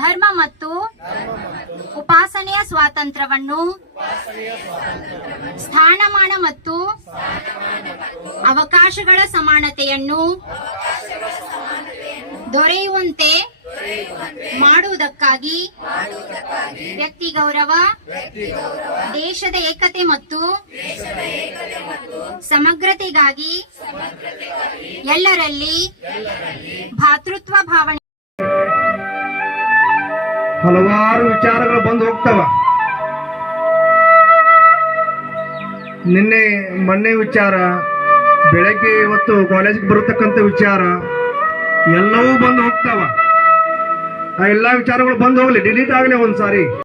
ಧರ್ಮ ಮತ್ತು ಉಪಾಸನೆಯ ಸ್ವಾತಂತ್ರ್ಯವನ್ನು, ಸ್ಥಾನಮಾನ ಮತ್ತು ಅವಕಾಶಗಳ ಸಮಾನತೆಯನ್ನು ದೊರೆಯುವಂತೆ ಮಾಡುವುದಕ್ಕಾಗಿ ವ್ಯಕ್ತಿ ಗೌರವ, ದೇಶದ ಏಕತೆ ಮತ್ತು ಸಮಗ್ರತೆಗಾಗಿ ಎಲ್ಲರಲ್ಲಿ ಭಾತೃತ್ವ ಭಾವನೆ. ಹಲವಾರು ವಿಚಾರಗಳು ಬಂದು ಹೋಗ್ತವ. ನಿನ್ನೆ ಮೊನ್ನೆ ವಿಚಾರ, ಬೆಳಗ್ಗೆ ಇವತ್ತು ಕಾಲೇಜಿಗೆ ಬರತಕ್ಕಂಥ ವಿಚಾರ ಎಲ್ಲವೂ ಬಂದು ಹೋಗ್ತಾವ. ಆ ಎಲ್ಲ ವಿಚಾರಗಳು ಬಂದು ಹೋಗ್ಲಿ, ಡಿಲೀಟ್ ಆಗಲಿ ಒಂದ್ಸಾರಿ.